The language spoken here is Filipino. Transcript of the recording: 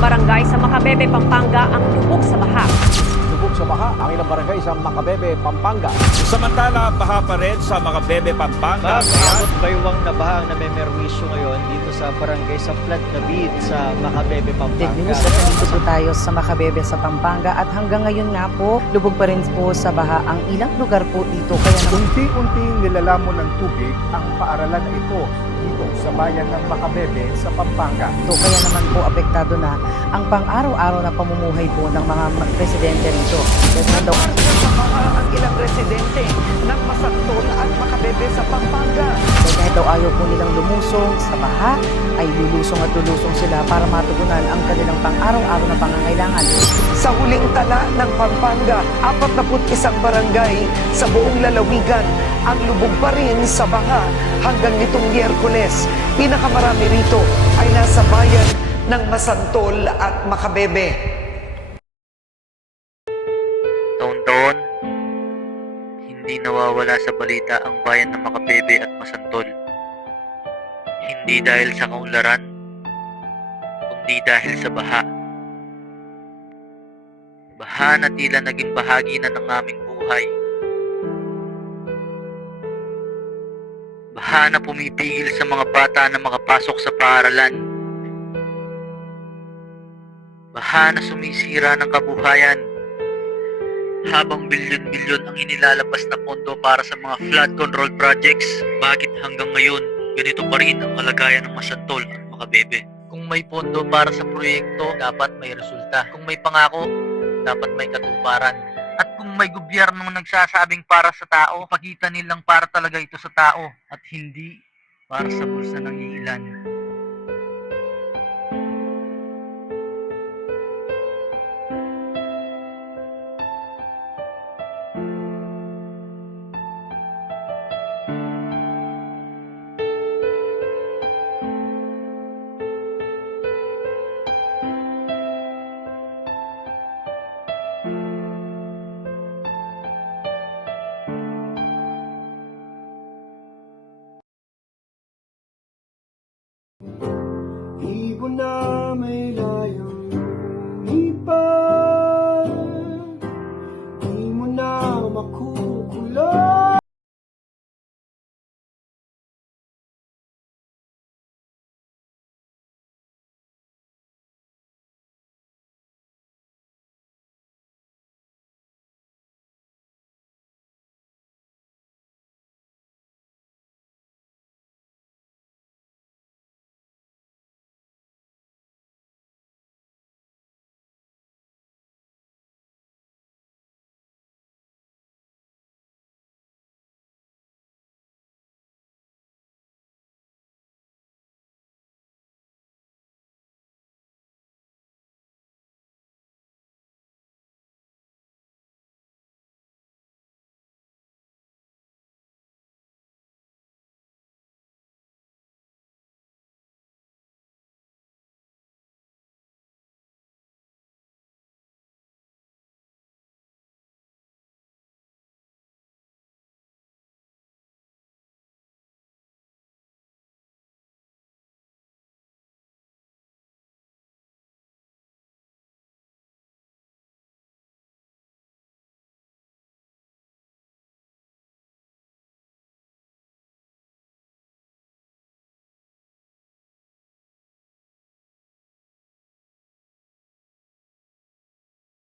barangay sa Macabebe, Pampanga ang lubog sa baha. Lubog sa baha ang ilang barangay sa Macabebe, Pampanga. Samantala, baha pa rin sa Macabebe, Pampanga. Abot baywang na baha ang namemerwisyo ngayon dito sa barangay sa Flood David sa Macabebe, Good Pampanga. news at nandito po tayo sa Macabebe sa Pampanga at hanggang ngayon nga po, lubog pa rin po sa baha ang ilang lugar po dito. Kaya Unti-unting nilalamon ng tubig ang paaralan na ito dito sa bayan ng Macabebe sa Pampanga. kaya naman po apektado na ang pang-araw-araw na pamumuhay po ng mga presidente rito. Ang ilang residente ng Masantol at Macabebe sa Pampanga. Kahit daw ayaw po nilang lumusong sa baha, ay lulusong at lulusong sila para matugunan ang kanilang pang-araw-araw na pangangailangan. Sa huling tala ng Pampanga, 41 barangay sa buong lalawigan ang lubog pa rin sa baha hanggang nitong Miyerkules. Pinakamarami rito ay nasa bayan ng Masantol at Macabebe. Taon-taon, hindi nawawala sa balita ang bayan ng Macabebe at Masantol. Hindi dahil sa kaunlaran, kundi dahil sa baha. Baha na tila naging bahagi na ng aming buhay. Baha na pumipigil sa mga bata na makapasok sa paaralan. Baha na sumisira ng kabuhayan. Habang bilyon-bilyon ang inilalabas na pondo para sa mga flood control projects, bakit hanggang ngayon ganito pa rin ang kalagayan ng Masantol at Macabebe? Kung may pondo para sa proyekto, dapat may resulta. Kung may pangako, dapat may katuparan. At kung may gobyernong nagsasabing para sa tao, ipakita nilang para talaga ito sa tao at hindi para sa bulsa ng iilan.